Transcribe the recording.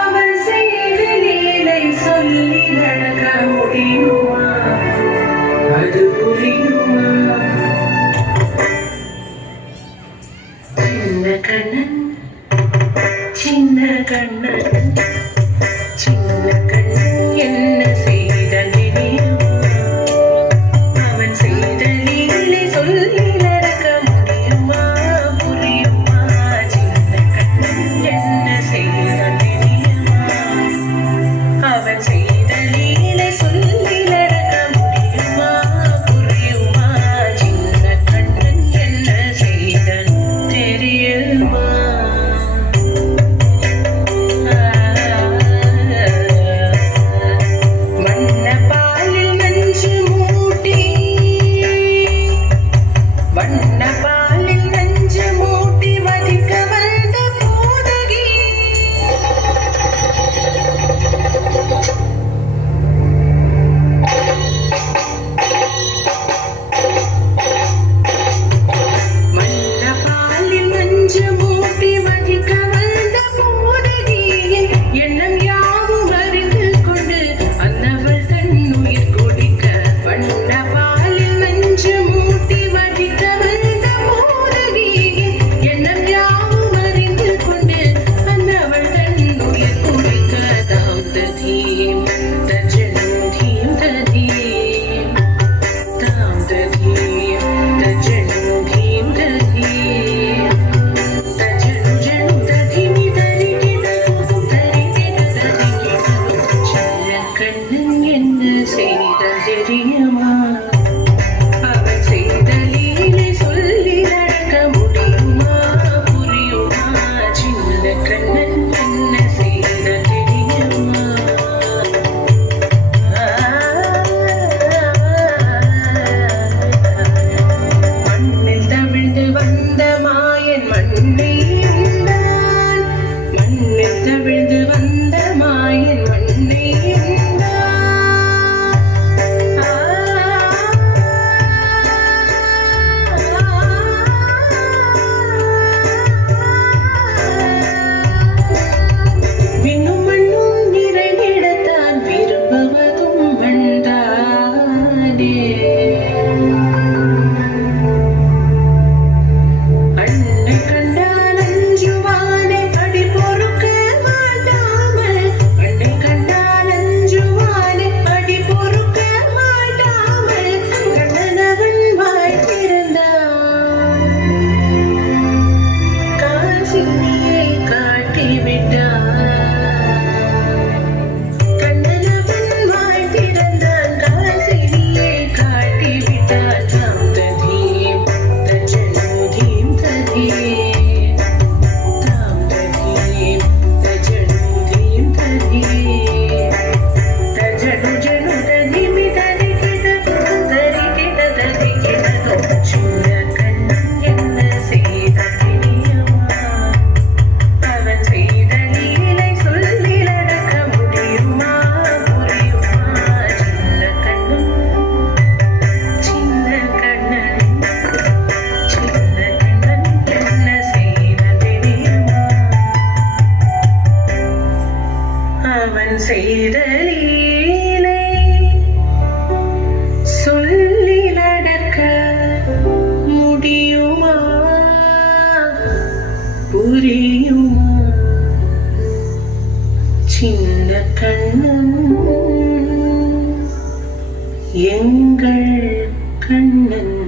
அவன் செய்த லீலை சொல்லி நடக்க முடியுமா? அது புரியுமா? சின்ன கண்ணன் சின்ன கண்ணன் சின்ன கண்ணன் என்ன செய்தான் தெரியுமா? அவன் செய்த லீலை சொல்லி நடக்க முடியுமா? புரியுமா? சின்ன கண்ணன் என்ன செய்தான் தெரியுமா? அவன் செய்த லீலை சொல்லி நடக்க முடியுமா? புரியுமா? சின்ன கண்ணன் என்ன செய்தான் தெரியுமா? வண்ணப்பாலில் நஞ்சு மூட்டி வதிக்க வந்த போதகி வண்ணப்பாலில் நஞ்சு மூட்டி வதிக்க வந்த போதகி எண்ணம் யாவும் அறிந்து கொண்டு அன்னவள் தன்னுயிர் குடிக்க வண்ணப்பாலில் நஞ்சு மூட்டி வதிக்க வந்த போதகி எண்ணம் யாவும் அறிந்து கொண்டு அன்னவள் தன்னுயிர் குடிக்க தாம் ததீம் தஜனும் தீம் ததீம் தாம் ததீம் தஜனும் தீம் ததீம் தஜனு ஜனு ததிமி தரிகிடதும் தரிகிடதும் சின்ன கண்ணன் என்ன செய்தால் தெரியுமா? அவன் செய்த லீலை சொல்லி நடக்க முடியுமா? புரியுமா? சின்ன கண்ணன் என்ன செய்தால் தெரியுமா? மண்ணில் தவிழ்ந்து வந்த மாயன் மண்ணை உண்டான். மண்ணில் தவிழ்ந்து வந்த மாயன் மண்ணை விண்ணும் மண்ணும் நிறைவிடத்தான் விரும்புவதும் மண்தானே. அன்னை கண்டால் அஞ்சுவானே அடி பொறுக்க மாட்டாமல். அன்னை கண்டால் அஞ்சுவானே அடி பொறுக்க மாட்டாமல் கண்ணனவன் வாய் திறந்தான். காசினியை காட்டிவிட்டான். கண்ணனவன் வாய் திறந்தான். காசினியை காட்டிவிட்டான். தாம் ததீம் தஜனு தீம் ததீம் தாம் ததீம் தஜனு தீம் ததீம் தஜனு ஜனு ததிமி தரிகிடதும் தரிகிடதும் சின்ன கண்ணன் என்ன செய்தான் தெரியுமா? அவன் செய்த லீலை சொல்லி நடக்க முடியுமா? புரியுமா? சின்ன கண்ணன் சின்ன கண்ணன் சின்ன கண்ணன் என்ன செய்தான் தெரியுமா? அவன் செய்த லீலை சொல்லி நடக்க முடியுமா? புரியுமா? சின்ன கண்ணன் எங்கள் கண்ணன்.